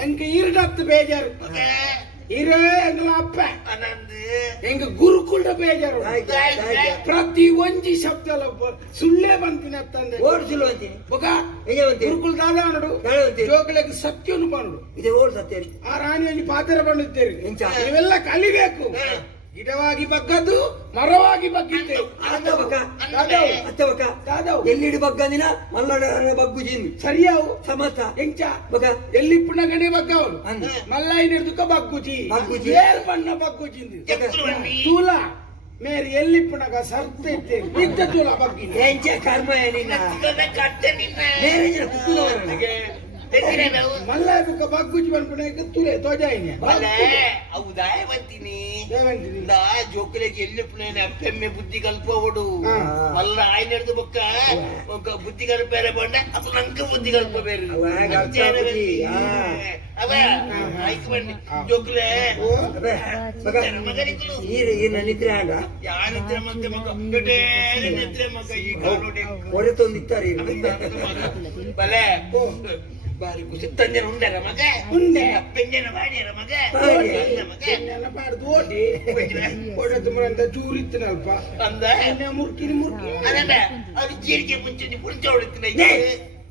எங்க இருடத்து பேஜாரு ಇರೇ ಅಪ್ಪ ಹೆಂಗ ಗುರುಕುಲ ಬೇಜಾರು ಪ್ರತಿ ಒಂಜಿ ಶಬ್ದ ಸುಳ್ಳೇ ಬಂತೀನಿ ಅಂತಂದೆ ಗುರುಕುಲ ದಾದ ನೋಡು ಜೋಗಲಿಗೆ ಸತ್ಯನು ಬಂದು ಇದೆ ಓಡ್ ಸತ್ಯ ಆ ರಾಣಿಯಲ್ಲಿ ಪಾತ್ರ ಬಂದಿದ್ದೇವೆ ನೀವೆಲ್ಲ ಕಲಿಬೇಕು ಗಿಡವಾಗಿ ಬಗ್ಗದ್ದು ಮರವಾಗಿ ಬಗ್ಗಿದ್ದೇವೆ ಎಲ್ಲಿಡಿ ಬಗ್ಗಂದಿನ ಮಲ್ಲಡ ಬಗ್ಗು ಜಿಂದು ಸರಿಯಾವು ಸಮತ ಎಂಚ ಎಲ್ಲಿ ಪುಣಗಣೆ ಬಗ್ಗವಳು ಮಲ್ಲಾಯಿ ನಿರ್ದುಕ ಬಗ್ಗುಜಿ ಏರ್ ಬಣ್ಣ ಬಗ್ಗುಜಿಂದು ತೂಲ ಮೇರಿ ಎಲ್ಲಿ ಪುಣಗ ಸರ್ತ ಇದ್ದೇವೆ ಇದ್ದ ತೂಲ ಬಗ್ಗಿ ಎಂಚ ಕರ್ಮ ಏನಿಲ್ಲ ಮಲ್ಲಾಯಿ ಬುಕ್ಕ ಬಗ್ಗುಜಿ ಬಂದ್ಬಿಡ ತುಲೆ ತೋಜಾಯಿನಿ ಹೌದಾ ಬಂತೀನಿ ಜೋಕಲೆಗೆ ಎಲ್ಲಿ ಪುಣೆ ಅಪ್ಪೆಮ್ಮೆ ಬುದ್ಧಿ ಕಲ್ಪೋಡು ಮಲ್ಲ ಆಯ್ನಡ್ದು ಬೊಕ್ಕ ಬುದ್ಧಿ ಕಲ್ಪೇರೆ ಬಂಡ ಅದು ನಂಗೆ ಬುದ್ಧಿ ಕಲ್ಪ ಬೇರೆ ಅವ ಆಯ್ತು ಬನ್ನಿ ಜೋಕಲೆ ನಿದ್ರೆ ಆಗ ಯಾನಿದ್ರೆ ಮತ್ತೆ ಮಗ ನಿದ್ರೆ ಮಗ ಈಗ ಹೊರೆ ತಂದಿತ್ತಾರೆ ಬಲೆ ಬಾರಿ ಖುಷಿ ತಂಜನ ಉಂಡರ ಮಗ ಉಂಡೆ ಬೆಂಜನ ಬಾಡಿಯರ ಮಗ ಬಾಡ್ದು ಓಡಿ ಓಡದ್ದು ಚೂರಿತ್ತನಲ್ಪ ಅಂದ ಮುರ್ಕಿನಿ ಮುರ್ಕಿ ಅದನ್ನ ಅದು ಜೀರಿಗೆ ಮುಂಚೆ ನೀವು ಪುಂಚ ಹೊಡಿತೀನಿ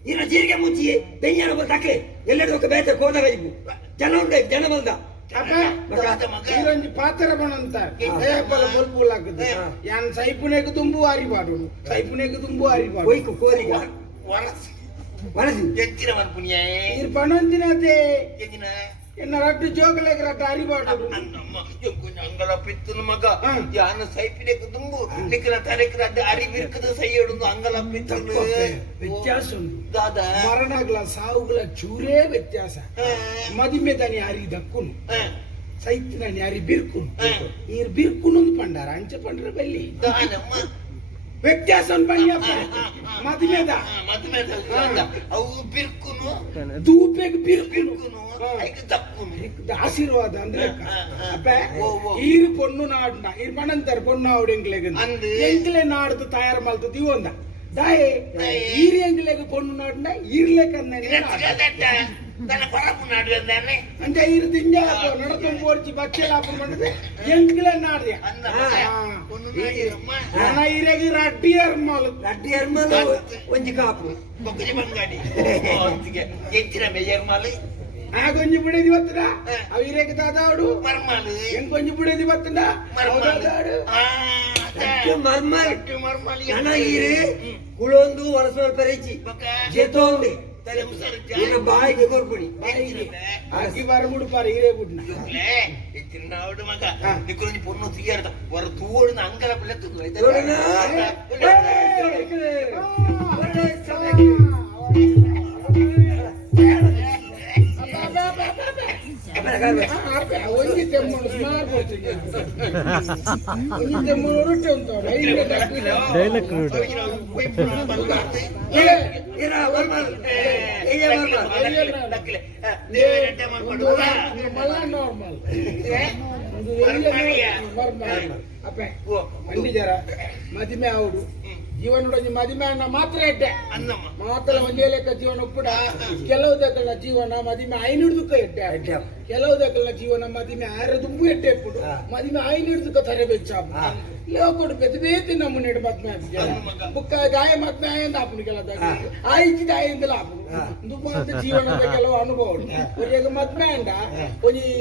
ಇನ್ನು ಜೀರಿಗೆ ಮುಂಚಿ ಬೆಂಜನ ಬರ್ತಾಕೆ ಎಲ್ಲೆಡೆ ಬೇತೆ ಹೋದಾಗ ಇವು ಜನ ಉಂಡೆ ಜನ ಬಂದ ಈರೊಂದು ಪಾತ್ರ ಬಣಂತ ಬಲ್ಪುಲ್ ಆಗುದು ಯಾನ್ ಸೈಪುನೆಗೆ ತುಂಬು ಅರಿಬಾಡು ಸೈಪುನೆಗೆ ತುಂಬು ಅರಿಬಾಡು ಒಯ್ಕು ಕೋರಿಗ ವರಸಿ ಎಚ್ಚಿನ ಮನ್ಪುನಿಯ ಇರ್ ಪಣಂದಿನತೆ ಎಚ್ಚಿನ ಎನ್ನ ರಟ್ಟು ಜೋಗಲೆಗೆ ರಟ್ಟು ಅರಿಬಾಡು ಅಂಗಲ ಪಿತ್ತನ ಮಗ ಯಾನ ಸೈಪಿನೆಗೆ ತುಂಬು ನಿಕ್ಕನ ತಲೆಕ್ರ ಅರಿವಿರ್ಕದ ಸೈಯಡುದು ಅಂಗಲ ಪಿತ್ತನು ವ್ಯತ್ಯಾಸ ಉಂಟು ದಾದ ಮರಣಗಳ ಸಾವುಗಳ ಚೂರೇ ವ್ಯತ್ಯಾಸ ಮದಿಮೆ ದಾನಿ ಅರಿ ದಕ್ಕುನು ಸೈತಿನ ಅರಿ ಬಿರ್ಕುನು ಈರ್ ಬಿರ್ಕುನು ಪಂಡಾರ ಅಂಚೆ ಪಂಡ್ರ ಬೆಲ್ಲಿ ವ್ಯತ್ಯಾಸ ಮದುವೆದ ಅವು ಬಿರ್ಕುನು ದೂಪೆಗ್ ಬಿರ್ಕುನು ಆಶೀರ್ವಾದ ಅಂದ್ರೆ ಈರು ಪೊಣ್ಣು ನಾಡ್ನ ಈರ್ ಪಣಂತಾರೆ ಪೊಣ್ಣು ಅವಡು ಎಂಗ್ಲೆ ನಾಡ್ದು ತಯಾರು ಮಲ್ತದ ಇವಂದ ದಾಯೆ ಈರು ಎಂಗ್ಲೆಗ್ ಪೊಣ್ಣು ನಾಡ್ನ ಈರ್ಲೆಕನ್ನ అంటే ఇది దింజా నడతం పోర్చి బచ్చేలాపం అంటే ఎంకిలే నాడియ అన్న ఇరేగి రడ్డి ఎర్మలు ಒಂಜಿ ಕಾಪು ಬೊಕ್ಕಜಿ ಬಂಗಾಡಿ ಎಚ್ಚಿನ ಮೇಯರ್ಮಾಲು ಆ ಗೊಂಜಿ ಬಿಡೇದಿ ಬತ್ತಡ ಅವ ಇರೇಗಿ ದಾದಾಡು ಮರ್ಮಾಲು ಹೆಂಗ್ ಗೊಂಜಿ ಬಿಡೇದಿ ಬತ್ತಡ ದಾದಾಡು ಮರ್ಮಲ್ ಹಣ ಈರೆ ಕುಳೊಂದು ಒಳಸೋಲ್ ಪರೇಚಿ ಜೇತೋಂಡಿ ಬಾಯಿಗೆ ಕೊರ್ಬಿಡಿ ಅಕ್ಕಿ ಬರಬಿಡು ಪಾರ ಹಿರೇ ಬಿಡ್ನ ಚಿನ್ನವಡು ಮಗ ನಿಕ್ಕುಂಜಿ ಪೊಣ್ಣು ಸಿಗ್ಯಾರ ವರ ತೂವಡಿನ ಅಂಗಲ ಪಿಳ್ಳೆ ತುದು ಒಂಜಿ ತೆಮ್ಮನು ಸುಮಾರು ಒಂಜಿ ತೆಮ್ಮನು ರೊಟ್ಟೆ ಉಂಟು ನಾರ್ಮಲ್ ಜರ ಮದಿಮೆ ಆవుಡು ಜೀವನ ಮದಿಮೆ ಅನ್ನ ಮಾತ್ರ ಎಡ್ಡೆ ಮಾತ್ರ ಒಂದೇ ಲೆಕ್ಕ ಜೀವನ ಉಪ್ಪುಡ ಕೆಲವು ದಕ್ಕಲ ಜೀವನ ಮದಿಮೆ ಐನೂರ್ದಕ್ಕ ಎಡ್ಡೆ ಕೆಲವು ದಕ್ಕಲ ಜೀವನ ಮದಿಮೆ ಆರ ತುಂಬು ಎಡ್ಡೆ ಇಪ್ಪುಡು ಮದಿಮೆ ಐನೂರ್ದಕ್ಕ ತರೆ ಬೆಚ್ಚ ಲೋಕಡು ಬೆದ ಬೇತಿ ನಮ್ಮ ನೆಡು ಮದ್ಮೆ ಬುಕ್ಕ ದಾಯ ಮದ್ಮೆ ಆಯಂದ ಆಪುನು ಕೆಲ ಆಯ್ತಿ ದಾಯಿಂದ ಆಪುನು ದುಬ್ಬ ಜೀವನದ ಕೆಲವು ಅನುಭವ ಈಗ ಮದ್ಮೆ ಅಂಡ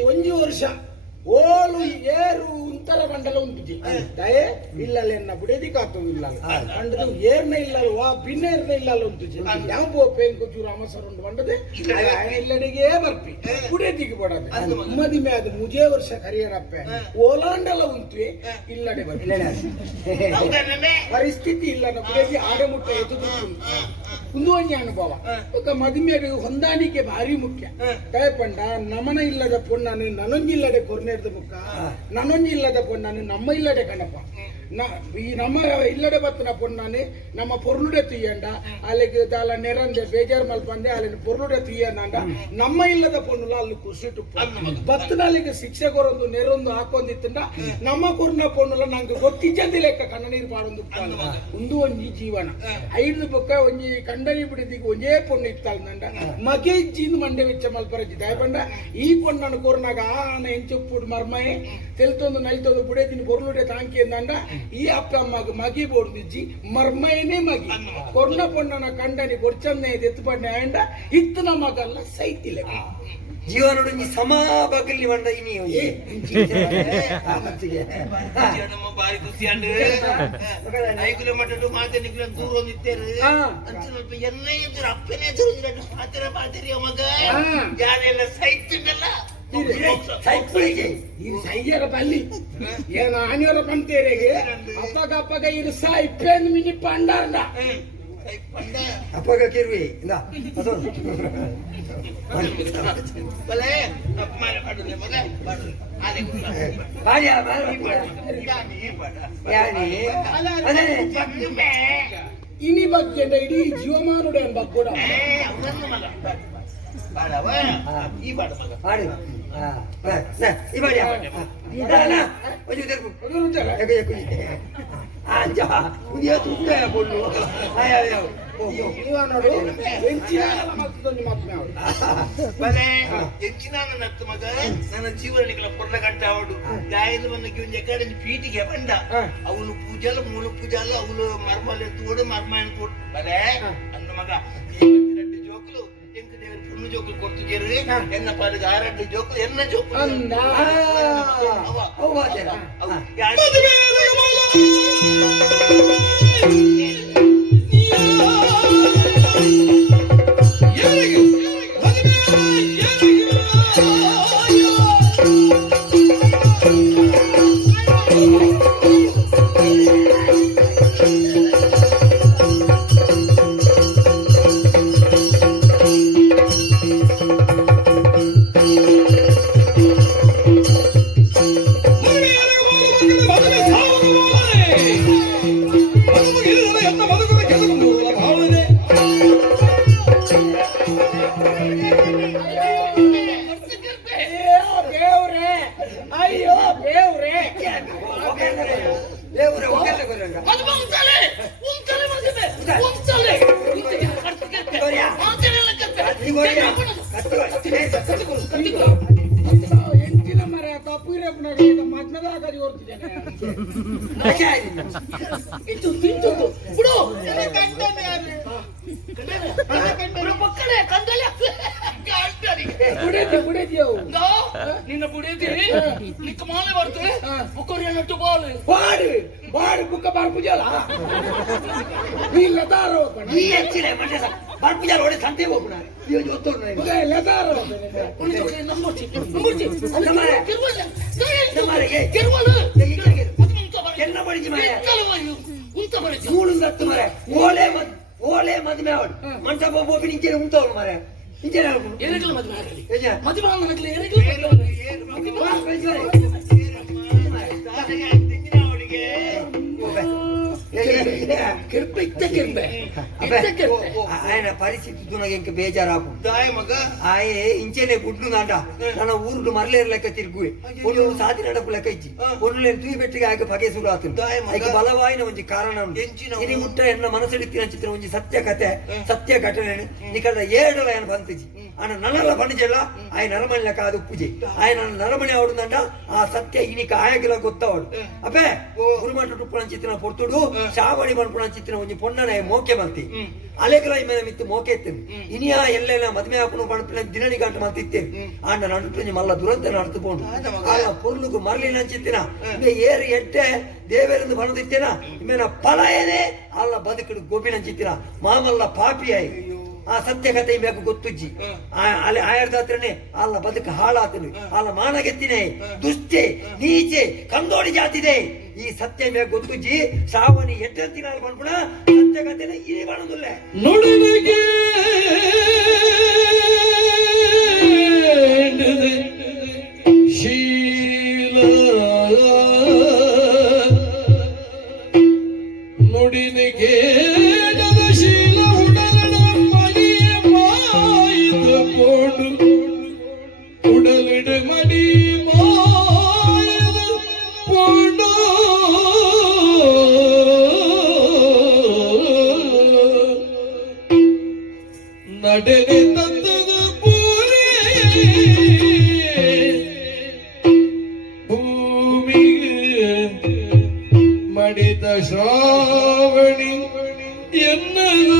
ಒಂಜಿ ವರ್ಷ ಓಲು ಏರು ಉಂತರ ಮಂಡಲ ಉಂಟು ದಯೆ ಇಲ್ಲಲ್ಲ ಎನ್ನ ಬುಡೇದಿ ಕಾತು ಇಲ್ಲ ಅಂಡದು ಏರ್ನ ಇಲ್ಲಲ್ಲ ವಾ ಭಿನ್ನೇರ್ನ ಇಲ್ಲಲ್ಲ ಉಂಟು ಯಾವ ಬೋಪೆ ಚೂರು ಅಮಸರ ಉಂಟು ಮಂಡದೆ ಇಲ್ಲಡಿಗೆ ಬರ್ಪಿ ಬುಡೇದಿಗೆ ಬಡದೆ ಮದಿಮೆ ಅದು ಮುಜೇ ವರ್ಷ ಕರಿಯರಪ್ಪೆ ಓಲಾಂಡಲ ಉಂಟು ಇಲ್ಲಡೆ ಪರಿಸ್ಥಿತಿ ಇಲ್ಲ ಬುಡೇದಿ ಆಡಮುಟ್ಟ ಎದುರು ಕುಂದುವಂಜಿ ಅನುಭವ ఒక ಮದಿಮೆಗೆ ಹೊಂದಾಣಿಕೆ ಭಾರಿ ಮುಖ್ಯ ದಯಪಂಡ ನಮನ ಇಲ್ಲದ ಪೊಣ್ಣನು ನನೊಂಜಿಲ್ಲದೆ ಕೊರ್ನೆರ್ದ ಮುಕ್ಕ ನನೊಂಜಿಲ್ಲದ ಪೊಣ್ಣನು ನಮ್ಮ ಇಲ್ಲದೆ ಕಣಪ್ಪ ಈ ನಮ್ಮ ಇಲ್ಲಡೆ ಬತ್ತನ ಪೊಣ್ಣಾನೆ ನಮ್ಮ ಪೊರ್ಲುಡೆ ತುಯ್ಯಂಡ ಅಲ್ಲಿಗೆ ಅಲ್ಲ ನೆರಂದೆ ಬೇಜಾರು ಮಲ್ಪಂದೆ ಅಲ್ಲಿ ಪೊರ್ಲುಡೆ ತುಯ್ಯಂಡ ನಮ್ಮ ಇಲ್ಲದ ಪೊಣ್ಣುಲ ಅಲ್ಲಿ ಕುಸಿಟ್ಟು ಬತ್ತನಲ್ಲಿಗೆ ಶಿಕ್ಷೆ ಕೊರೊಂದು ನೆರೊಂದು ಹಾಕೊಂದಿತ್ತಂಡ ನಮ್ಮ ಕೊರ್ನ ಪೊಣ್ಣುಲ ನಂಗೆ ಗೊತ್ತಿಜ್ಜಂದಿ ಲೆಕ್ಕ ಕಣ್ಣ ನೀರು ಪಾಡೊಂದು ಒಂದು ಒಂಜಿ ಜೀವನ ಐದು ಪಕ್ಕ ಒಂಜಿ ಕಂಡನಿ ಬಿಡಿದಿಗೆ ಒಂಜೇ ಪೊಣ್ಣು ಇತ್ತಲ್ನಂಡ ಮಗೆ ಇಜ್ಜಿಂದು ಮಂಡೆ ವೆಚ್ಚ ಮಲ್ಪರಜ್ಜಿ ದಯಪಂಡ ಈ ಪೊಣ್ಣನ್ನು ಕೊರ್ನಾಗ ಆನ ಎಂಚುಪ್ಪುಡು ಮರ್ಮಯೆ ತೆಲ್ತೊಂದು ನೈತೊಂದು ಬುಡೇದಿನ ಪೊರ್ಲುಡೆ ತಾಂಕಿ ಅಂದಂಡ ಈ ಅಪ್ಪ ಅಮ್ಮಗ ಮಗಿ ಬೋಡ್ದಿಜ್ಜಿ ಮರ್ಮಯನೇ ಮಗಿ ಕೊರ್ನ ಪೊಣ್ಣನ ಕಂಡನಿ ಬೊಡ್ಚಂದ ಎತ್ತುಪಡ್ನೆ ಆಂಡ ಇತ್ತನ ಮಗಲ್ಲ ಸೈತಿಲೆ ಜೀವನೋಡು ನೀ ಸಮಾ ಬಗಲಿ ಬಂಡ ಇನಿ ನಮ್ಮ ಬಾರಿ ಖುಷಿ ಅಂಡು ಐಗುಲ ಮಟ್ಟಡು ಮಾತೆ ನಿಗ್ಲ ದೂರ ಒಂದಿತ್ತೇರು ಅಂತ ಸ್ವಲ್ಪ ಎಲ್ಲ ಎದುರು ಅಪ್ಪನೇ ಎದುರು ಪಾತ್ರ ಪಾತಿರಿ ಮಗ ಯಾರೆಲ್ಲ ಸೈತಿದ್ದಲ್ಲ ಸೈಯರ ಬಲ್ಲಿ ಏನು ಆನೆಯವರ ಬಂತೇರೆಗೆ ಅಪ್ಪಗ ಇದು ಸಾಯಿಪ್ಪೇನು ಮಿನಿ ಪಂಡಾರ್ದ ಅಪ್ಪಗ ಕಿರ್ವಿ ಬಲೆ ಅಪ್ಪಮಾರ ಪಾಡುಲೆ ಮಗ ಪಾಡು ಆಲೆ ಇನಿ ಬಗ್ಗೆ ಇಡೀ ಜೀವಮಾನುಡೆ ಅನ್ಬ ಕೂಡ ಮಗ ಬಾಡವ ಈ ಬಾಡ ಮಗ ಪಾಡು ಈ body Aja, dia tuh kayak bolu. Ayo. ನೋಡು ಹೆಂಚಿನ ಮತ್ತೊಂದು ಮಾತು ಬಲೆ ಹೆಚ್ಚಿನ ನತ್ತು ಮಗ ನನ್ನ ಜೀವನಿಗಳ ಪೊರ್ಲ ಗಂಟ ಅವಡು ಗಾಯದ ಮನಕ್ಕೆ ಒಂದು ಎಕಡೆ ಪೀಟಿಗೆ ಬಂದ ಅವನು ಪೂಜಾಲ ಮೂಲ ಪೂಜಾಲ ಅವನು ಮರ್ಮಲೆ ತೋಡು ಮರ್ಮಯನ್ ತೋಡು ಬಲೆ ಅಂದ ಮಗ ಎರಡು ಜೋಕುಲು ಎಂಕ ದೇವರು ಪುಣ್ಯ ಜೋಕುಲು ಕೊಡ್ತಿದ್ದೀರಿ ಎನ್ನ ಪಾಲಿಗೆ ಆರಡ್ಡು ಜೋಕುಲು ಎನ್ನ ಜೋಕುಲು ಎಂಟಿನ ಮರ ತಪ್ಪಿರಪ್ಪ ಮದ್ನದಾಗದಿ ಓರ್ತಿದ್ದೇನೆ ನಿನ್ನ ಬುಡೇದಿ ನಿಕ್ಕ ಮಾಲೆ ಬರ್ತದೆ ಬುಕ್ಕರಿಯನ್ನಟ್ಟು ಬಾಲು ಬಾಡು ಬಾಡು ಬುಕ್ಕ ಬರ್ಪುಜಾಲ ಲತಾರ ಈ ಹೆಚ್ಚಿನ ಮಂಡ್ಯ ಬರ್ಪುಜಾಲ ಹೊಡೆ ಸಂತೆ ಹೋಗ್ಬಿಡ ಲತಾರ என்ன படிச்சு மூணு தத்து மர ஓலே மதுமே அவள் மண்டபம் போக்கு நிஞ்சே உண்டவள் மர நிஞ்சே எனக்குல மதுமே ஏஜா மதுமே ನನಗೆ எனக்குல ఆయన పరిస్థితి ఇంక బేజారాపు మగ ఆయే ఇంచేనే గుడ్లు నాట ನನ್ನ ಊರುಡು ಮರಲೇರು ಲೆಕ್ಕ ತಿರುಗುವೆ ಒಂದು ಸಾತಿ ನಡಪು ಲೆಕ್ಕ ಇಚ್ಚಿ ಒಂದು ತೂಯಿ ಬೆಟ್ಟಿಗೆ ಆಗ ಬಗೆ ಸುರು ಆತು ಅದಕ್ಕೆ ಬಲವಾಯಿನ ಒಂಜಿ ಕಾರಣ ಇನಿ ಮುಟ್ಟ ಎನ್ನ ಮನಸ್ಸೆಡುತ್ತಿನ ಚಿತ್ರ ಒಂಜಿ ಸತ್ಯ ಕಥೆ ಸತ್ಯ ಘಟನೆ ನಿಕದ ಏಡಲ ఆయన ಬಂತಿಜಿ ఆయన ననల పనిజెల్ల ఆయన నరమణి లెక్క అది ఉప్పుజి ఆయన నరమణి ఆవిడంట ఆ సత్య ఇనికి ఆయగిల ಗೊತ್ತವಳು ಅಪ್ಪೆ ಗುರುಮಠ ಟುಪ್ಪಣ ಚಿತ್ರ ಪೊರ್ತುಡು ಶಾವಣಿ ಮನ್ಪುಣ ಚಿತ್ರ ಒಂಜಿ ಪೊಣ್ಣನ ಮೋಕೆ ಮಂತಿ ಅಲೆಗಲ ಮೇಲೆ ಮಿತ್ತು ಮೋಕೆ ಎತ್ತೇನೆ ಇನಿಯ ಎಲ್ಲೆಲ್ಲ ಮದುವೆ ಹಾಕೊಂಡು ಪಣಪಿನ ದಿನನಿ ಗಂಟ ಮಂತಿತ್ತೇನೆ ಆಂಡ ನಡುಟು ಮಲ್ಲ ದುರಂತ ನಡ್ತುಕೊಂಡು ಆಗ ಪೊರ್ಲುಗು ಮರಲಿನ ಚಿತ್ತಿನ ಏರು ಎಟ್ಟೆ ದೇವೇರಂದು ಬಣದಿತ್ತೇನ ಇಮೇನ ಫಲ ಏನೇ ಅಲ್ಲ ಬದುಕಡು ಗೋಬಿನ ಚಿತ್ತಿನ ಮಾಮಲ್ಲ ಪಾಪಿಯಾಯಿ ಆ ಸತ್ಯ ಕಥೆ ಬೇಕು ಗೊತ್ತುಜ್ಜಿ ಅಲ್ಲಿ ಆಯರ್ದ ಹತ್ರನೇ ಅಲ್ಲ ಬದುಕು ಹಾಳಾತನು ಅಲ್ಲ ಮಾನಗೆತ್ತಿನೇ ದುಷ್ಟೆ ನೀಚೆ ಕಂದೋಡಿ ಜಾತಿದೆ ಈ ಸತ್ಯ ಬೇಕು ಗೊತ್ತುಜ್ಜಿ ಸಾವನಿ ಎಟ್ಟೆತ್ತಿನ ಬಂದ್ಬಿಡ ಸತ್ಯ ಕಥೆನ ಇಲ್ಲಿ ಬಣದಿಲ್ಲ ನುಡಿಗೆ ಶೀಲ ನಡೆದೆ ತತ್ತದ ಪೂರೆ ಭೂಮಿಗೆ ಮಡಿದ ಶ್ರಾವಣಿ ಎನ್ನದ